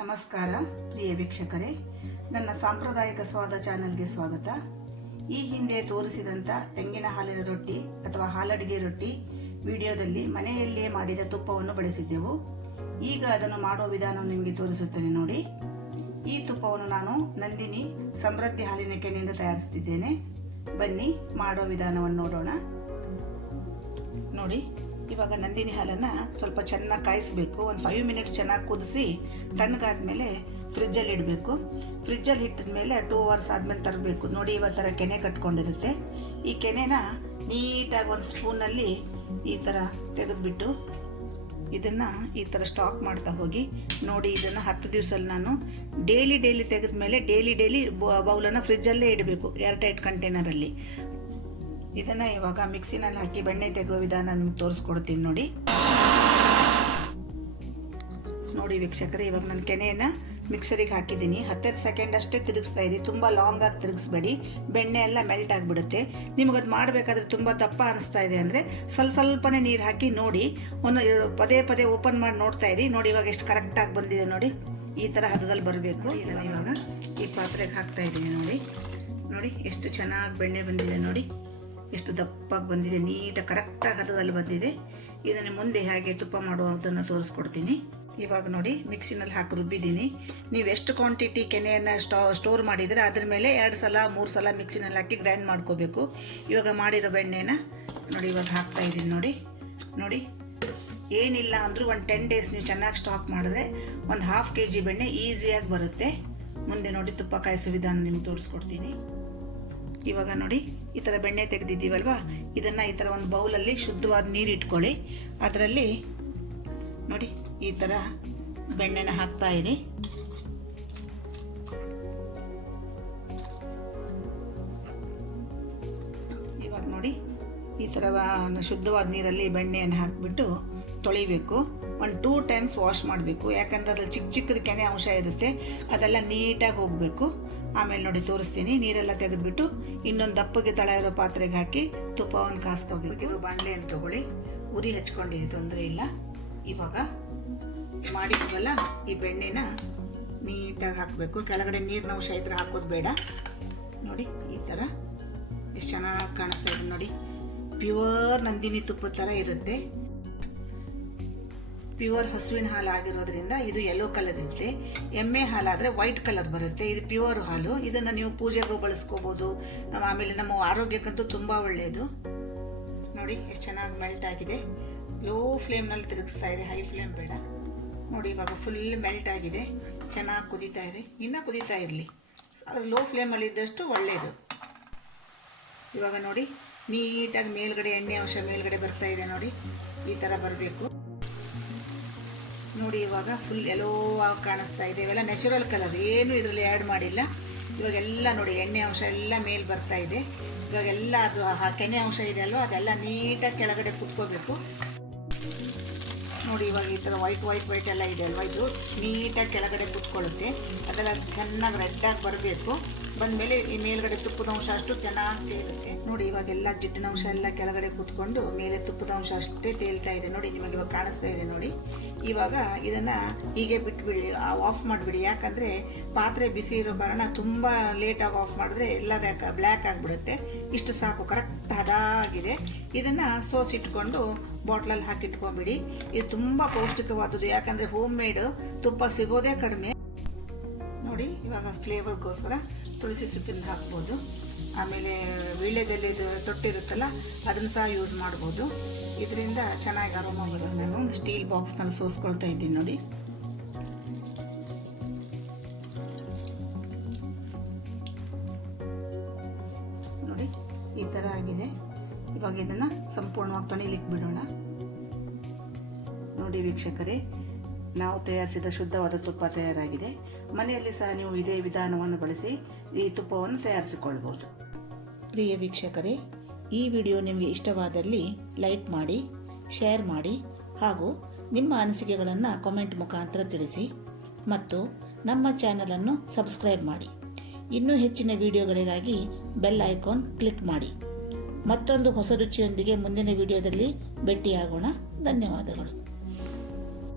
ನಮಸ್ಕಾರ ಪ್ರಿಯ ವೀಕ್ಷಕರೇ, ನನ್ನ ಸಾಂಪ್ರದಾಯಿಕ ಸ್ವಾದ ಚಾನೆಲ್ಗೆ ಸ್ವಾಗತ. ಈ ಹಿಂದೆ ತೋರಿಸಿದಂಥ ತೆಂಗಿನ ಹಾಲಿನ ರೊಟ್ಟಿ ಅಥವಾ ಹಾಲಡಿಗೆ ರೊಟ್ಟಿ ವಿಡಿಯೋದಲ್ಲಿ ಮನೆಯಲ್ಲಿಯೇ ಮಾಡಿದ ತುಪ್ಪವನ್ನು ಬಳಸಿದ್ದೆವು. ಈಗ ಅದನ್ನು ಮಾಡೋ ವಿಧಾನವನ್ನು ನಿಮಗೆ ತೋರಿಸುತ್ತೇನೆ ನೋಡಿ. ಈ ತುಪ್ಪವನ್ನು ನಾನು ನಂದಿನಿ ಸಮೃದ್ಧಿ ಹಾಲಿನ ಕೆನೆಯಿಂದ ತಯಾರಿಸುತ್ತಿದ್ದೇನೆ. ಬನ್ನಿ ಮಾಡೋ ವಿಧಾನವನ್ನು ನೋಡೋಣ. ನೋಡಿ, ಇವಾಗ ನಂದಿನಿ ಹಾಲನ್ನು ಸ್ವಲ್ಪ ಚೆನ್ನಾಗಿ ಕಾಯಿಸಬೇಕು. ಒಂದು 5 ಮಿನಿಟ್ಸ್ ಚೆನ್ನಾಗಿ ಕುದಿಸಿ ತಣ್ಣಗಾದ್ಮೇಲೆ ಫ್ರಿಜ್ಜಲ್ಲಿ ಇಡಬೇಕು. ಫ್ರಿಜ್ಜಲ್ಲಿ ಇಟ್ಟಿದ ಮೇಲೆ 2 ಅವರ್ಸ್ ಆದಮೇಲೆ ತರಬೇಕು. ನೋಡಿ, ಇವಾಗ ಥರ ಕೆನೆ ಕಟ್ಕೊಂಡಿರುತ್ತೆ. ಈ ಕೆನೆನ ನೀಟಾಗಿ ಒಂದು ಸ್ಪೂನಲ್ಲಿ ಈ ಥರ ತೆಗೆದುಬಿಟ್ಟು ಇದನ್ನು ಈ ಥರ ಸ್ಟಾಕ್ ಮಾಡ್ತಾ ಹೋಗಿ. ನೋಡಿ, ಇದನ್ನು 10 ದಿವಸದಲ್ಲಿ ನಾನು ಡೈಲಿ ತೆಗೆದ ಮೇಲೆ ಡೈಲಿ ಬೌಲನ್ನು ಫ್ರಿಜ್ಜಲ್ಲೇ ಇಡಬೇಕು, ಏರ್ಟೈಟ್ ಕಂಟೈನರಲ್ಲಿ. ಇದನ್ನು ಇವಾಗ ಮಿಕ್ಸಿನಲ್ಲಿ ಹಾಕಿ ಬೆಣ್ಣೆ ತೆಗೆಯೋ ವಿಧಾನ ನಿಮ್ಗೆ ತೋರಿಸ್ಕೊಡ್ತೀನಿ ನೋಡಿ. ನೋಡಿ ವೀಕ್ಷಕರೇ, ಇವಾಗ ನಾನು ಕೆನೆಯನ್ನು ಮಿಕ್ಸರಿಗೆ ಹಾಕಿದ್ದೀನಿ. 10 ಸೆಕೆಂಡ್ ಅಷ್ಟೇ ತಿರುಗಿಸ್ತಾ ಇರಿ, ತುಂಬ ಲಾಂಗ್ ಆಗಿ ತಿರುಗಿಸ್ಬೇಡಿ, ಬೆಣ್ಣೆ ಎಲ್ಲ ಮೆಲ್ಟ್ ಆಗಿಬಿಡುತ್ತೆ. ನಿಮಗದು ಮಾಡಬೇಕಾದ್ರೆ ತುಂಬ ದಪ್ಪ ಅನಿಸ್ತಾ ಇದೆ ಅಂದರೆ ಸ್ವಲ್ಪನೇ ನೀರು ಹಾಕಿ ನೋಡಿ. ಒಂದು ಪದೇ ಓಪನ್ ಮಾಡಿ ನೋಡ್ತಾ ಇರಿ. ನೋಡಿ, ಇವಾಗ ಎಷ್ಟು ಕರೆಕ್ಟಾಗಿ ಬಂದಿದೆ ನೋಡಿ. ಈ ಥರ ಹದದಲ್ಲಿ ಬರಬೇಕು. ಇದನ್ನು ಇವಾಗ ಈ ಪಾತ್ರೆಗೆ ಹಾಕ್ತಾ ಇದ್ದೀನಿ. ನೋಡಿ ಎಷ್ಟು ಚೆನ್ನಾಗಿ ಬೆಣ್ಣೆ ಬಂದಿದೆ. ನೋಡಿ ಎಷ್ಟು ದಪ್ಪಾಗಿ ಬಂದಿದೆ, ನೀಟಾಗಿ ಕರೆಕ್ಟಾಗಿ ಹದದಲ್ಲಿ ಬಂದಿದೆ. ಇದನ್ನು ಮುಂದೆ ಹೇಗೆ ತುಪ್ಪ ಮಾಡುವುದನ್ನು ತೋರಿಸ್ಕೊಡ್ತೀನಿ. ಇವಾಗ ನೋಡಿ, ಮಿಕ್ಸಿನಲ್ಲಿ ಹಾಕಿ ರುಬ್ಬಿದ್ದೀನಿ. ನೀವು ಎಷ್ಟು ಕ್ವಾಂಟಿಟಿ ಕೆನೆಯನ್ನು ಸ್ಟೋರ್ ಮಾಡಿದರೆ ಅದ್ರ ಮೇಲೆ 2 ಸಲ 3 ಸಲ ಮಿಕ್ಸಿನಲ್ಲಿ ಹಾಕಿ ಗ್ರೈಂಡ್ ಮಾಡ್ಕೋಬೇಕು. ಇವಾಗ ಮಾಡಿರೋ ಬೆಣ್ಣೆನ ನೋಡಿ ಇವಾಗ ಹಾಕ್ತಾ ಇದ್ದೀನಿ. ನೋಡಿ ಏನಿಲ್ಲ ಅಂದರೂ ಒಂದು 10 ಡೇಸ್ ನೀವು ಚೆನ್ನಾಗಿ ಸ್ಟಾಕ್ ಮಾಡಿದ್ರೆ ಒಂದು 1/2 kg ಬೆಣ್ಣೆ ಈಸಿಯಾಗಿ ಬರುತ್ತೆ. ಮುಂದೆ ನೋಡಿ ತುಪ್ಪ ಕಾಯಿಸೋ ವಿಧಾನ ನಿಮ್ಗೆ ತೋರಿಸ್ಕೊಡ್ತೀನಿ. ಇವಾಗ ನೋಡಿ, ಈ ಥರ ಬೆಣ್ಣೆ ತೆಗೆದಿದ್ದೀವಲ್ವಾ, ಇದನ್ನು ಈ ಥರ ಒಂದು ಬೌಲಲ್ಲಿ ಶುದ್ಧವಾದ ನೀರು ಇಟ್ಕೊಳ್ಳಿ. ಅದರಲ್ಲಿ ನೋಡಿ ಈ ಥರ ಬೆಣ್ಣೆನ ಹಾಕ್ತಾ ಇರಿ. ಇವಾಗ ನೋಡಿ, ಈ ಥರ ಶುದ್ಧವಾದ ನೀರಲ್ಲಿ ಬೆಣ್ಣೆಯನ್ನು ಹಾಕಿಬಿಟ್ಟು ತೊಳಿಬೇಕು. ಒಂದು 2 ಟೈಮ್ಸ್ ವಾಶ್ ಮಾಡಬೇಕು. ಯಾಕಂದ್ರೆ ಅದ್ರಲ್ಲಿ ಚಿಕ್ಕದ ಕೆನೆ ಅಂಶ ಇರುತ್ತೆ, ಅದೆಲ್ಲ ನೀಟಾಗಿ ಹೋಗಬೇಕು. ಆಮೇಲೆ ನೋಡಿ ತೋರಿಸ್ತೀನಿ. ನೀರೆಲ್ಲ ತೆಗೆದುಬಿಟ್ಟು ಇನ್ನೊಂದು ದಪ್ಪಗೆ ತಳ ಇರೋ ಪಾತ್ರೆಗೆ ಹಾಕಿ ತುಪ್ಪವನ್ನು ಕಾಸ್ಕೋಬೇಕು. ಬಾಣಲೆಯನ್ನು ತಗೊಳ್ಳಿ, ಉರಿ ಹಚ್ಕೊಂಡಿರಿ, ತೊಂದರೆ ಇಲ್ಲ. ಇವಾಗ ಮಾಡಿದ್ವಲ್ಲ ಈ ಬೆಣ್ಣೆನ ನೀಟಾಗಿ ಹಾಕಬೇಕು. ಕೆಳಗಡೆ ನೀರಿನ ಅಂಶ ಇದ್ರೆ ಹಾಕೋದು ಬೇಡ. ನೋಡಿ ಈ ಥರ ಎಷ್ಟು ಚೆನ್ನಾಗಿ ಕಾಣಿಸ್ತಾ ಇದೆ ನೋಡಿ. ಪ್ಯೂರ್ ನಂದಿನಿ ತುಪ್ಪ ಥರ ಇರುತ್ತೆ. ಪ್ಯೂರ್ ಹಸುವಿನ ಹಾಲು ಆಗಿರೋದ್ರಿಂದ ಇದು ಯೆಲ್ಲೋ ಕಲರ್ ಇರುತ್ತೆ. ಎಮ್ಮೆ ಹಾಲಾದರೆ ವೈಟ್ ಕಲರ್ ಬರುತ್ತೆ. ಇದು ಪ್ಯೂರ್ ಹಾಲು. ಇದನ್ನು ನೀವು ಪೂಜೆಗೂ ಬಳಸ್ಕೋಬೋದು. ಆಮೇಲೆ ನಮ್ಮ ಆರೋಗ್ಯಕ್ಕಂತೂ ತುಂಬ ಒಳ್ಳೆಯದು. ನೋಡಿ ಎಷ್ಟು ಚೆನ್ನಾಗಿ ಮೆಲ್ಟ್ ಆಗಿದೆ. ಲೋ ಫ್ಲೇಮ್ನಲ್ಲಿ ತಿರುಗಿಸ್ತಾ ಇದೆ, ಹೈ ಫ್ಲೇಮ್ ಬೇಡ. ನೋಡಿ ಇವಾಗ ಫುಲ್ ಮೆಲ್ಟ್ ಆಗಿದೆ, ಚೆನ್ನಾಗಿ ಕುದೀತಾ ಇದೆ. ಇನ್ನೂ ಕುದೀತಾ ಇರಲಿ, ಆದರೆ ಲೋ ಫ್ಲೇಮಲ್ಲಿ ಇದ್ದಷ್ಟು ಒಳ್ಳೆಯದು. ಇವಾಗ ನೋಡಿ ನೀಟಾಗಿ ಮೇಲ್ಗಡೆ ಎಣ್ಣೆ ಅಂಶ ಮೇಲ್ಗಡೆ ಬರ್ತಾ ಇದೆ. ನೋಡಿ ಈ ಥರ ಬರಬೇಕು. ನೋಡಿ ಇವಾಗ ಫುಲ್ ಎಲ್ಲೋ ಆಗಿ ಕಾಣಿಸ್ತಾ ಇದೆ. ಇವೆಲ್ಲ ನ್ಯಾಚುರಲ್ ಕಲರ್, ಏನು ಇದರಲ್ಲಿ ಆ್ಯಡ್ ಮಾಡಿಲ್ಲ. ಇವಾಗೆಲ್ಲ ನೋಡಿ ಎಣ್ಣೆ ಅಂಶ ಎಲ್ಲ ಮೇಲೆ ಬರ್ತಾ ಇದೆ. ಇವಾಗೆಲ್ಲ ಅದು ಕೆನೆ ಅಂಶ ಇದೆ ಅಲ್ವ, ಅದೆಲ್ಲ ನೀಟಾಗಿ ಕೆಳಗಡೆ ಕುತ್ಕೋಬೇಕು. ನೋಡಿ ಇವಾಗ ಈ ಥರ ವೈಟ್ ಎಲ್ಲ ಇದೆ ಅಲ್ವ, ಇದು ನೀಟಾಗಿ ಕೆಳಗಡೆ ಕುತ್ಕೊಳ್ಳುತ್ತೆ. ಅದೆಲ್ಲ ಚೆನ್ನಾಗಿ ರೆಡ್ಡಾಗಿ ಬರಬೇಕು. ಬಂದಮೇಲೆ ಈ ಮೇಲ್ಗಡೆ ತುಪ್ಪದ ಅಂಶ ಅಷ್ಟು ಚೆನ್ನಾಗಿ ತೇಲುತ್ತೆ. ನೋಡಿ ಇವಾಗೆಲ್ಲ ಜಿಡ್ಡಿನ ಅಂಶ ಎಲ್ಲ ಕೆಳಗಡೆ ಕೂತ್ಕೊಂಡು ಮೇಲೆ ತುಪ್ಪದ ಅಂಶ ಅಷ್ಟೇ ತೇಲ್ತಾ ಇದೆ. ನೋಡಿ ನಿಮಗೆ ಇವಾಗ ಕಾಣಿಸ್ತಾ ಇದೆ. ನೋಡಿ ಇವಾಗ ಇದನ್ನು ಹೀಗೆ ಬಿಟ್ಬಿಡಿ, ಆಫ್ ಮಾಡಿಬಿಡಿ. ಯಾಕಂದರೆ ಪಾತ್ರೆ ಬಿಸಿ ಇರೋ ಕಾರಣ ತುಂಬ ಲೇಟಾಗಿ ಆಫ್ ಮಾಡಿದ್ರೆ ಎಲ್ಲ ಬ್ಲ್ಯಾಕ್ ಆಗಿಬಿಡುತ್ತೆ. ಇಷ್ಟು ಸಾಕು, ಕರೆಕ್ಟ್ ಹದ ಆಗಿದೆ. ಇದನ್ನು ಸೋಸಿಟ್ಕೊಂಡು ಬಾಟ್ಲಲ್ಲಿ ಹಾಕಿಟ್ಕೊಂಬಿಡಿ. ಇದು ತುಂಬ ಪೌಷ್ಟಿಕವಾದದ್ದು. ಯಾಕಂದರೆ ಹೋಮ್ ಮೇಡ್ ತುಪ್ಪ ಸಿಗೋದೇ ಕಡಿಮೆ. ನೋಡಿ ಇವಾಗ ಫ್ಲೇವರ್ಗೋಸ್ಕರ ತುಳಸಿ ಸೊಪ್ಪಿನ ಹಾಕ್ಬೋದು. ಆಮೇಲೆ ವೀಳ್ಯದೆಲೆ ತೊಟ್ಟಿರುತ್ತಲ್ಲ, ಅದನ್ನು ಸಹ ಯೂಸ್ ಮಾಡ್ಬೋದು. ಇದರಿಂದ ಚೆನ್ನಾಗಿ ಅರೋಮಾ ಬರುತ್ತೆ. ನಾನು ಒಂದು ಸ್ಟೀಲ್ ಬಾಕ್ಸ್ನಲ್ಲಿ ಸೋಸ್ಕೊಳ್ತಾ ಇದ್ದೀನಿ. ನೋಡಿ ಈ ಥರ ಆಗಿದೆ. ಇವಾಗ ಇದನ್ನು ಸಂಪೂರ್ಣವಾಗಿ ತೊಳಿಲಿಕ್ಕೆ ಬಿಡೋಣ. ನೋಡಿ ವೀಕ್ಷಕರೇ, ನಾವು ತಯಾರಿಸಿದ ಶುದ್ಧವಾದ ತುಪ್ಪ ತಯಾರಾಗಿದೆ. ಮನೆಯಲ್ಲಿ ಸಹ ನೀವು ಇದೇ ವಿಧಾನವನ್ನು ಬಳಸಿ ಈ ತುಪ್ಪವನ್ನು ತಯಾರಿಸಿಕೊಳ್ಬೋದು. ಪ್ರಿಯ ವೀಕ್ಷಕರೇ, ಈ ವಿಡಿಯೋ ನಿಮಗೆ ಇಷ್ಟವಾದಲ್ಲಿ ಲೈಕ್ ಮಾಡಿ, ಶೇರ್ ಮಾಡಿ, ಹಾಗೂ ನಿಮ್ಮ ಅನಿಸಿಕೆಗಳನ್ನು ಕಾಮೆಂಟ್ ಮುಖಾಂತರ ತಿಳಿಸಿ. ಮತ್ತು ನಮ್ಮ ಚಾನಲನ್ನು ಸಬ್ಸ್ಕ್ರೈಬ್ ಮಾಡಿ. ಇನ್ನೂ ಹೆಚ್ಚಿನ ವಿಡಿಯೋಗಳಿಗಾಗಿ ಬೆಲ್ ಐಕಾನ್ ಕ್ಲಿಕ್ ಮಾಡಿ. ಮತ್ತೊಂದು ಹೊಸ ರುಚಿಯೊಂದಿಗೆ ಮುಂದಿನ ವಿಡಿಯೋದಲ್ಲಿ ಭೇಟಿಯಾಗೋಣ. ಧನ್ಯವಾದಗಳು.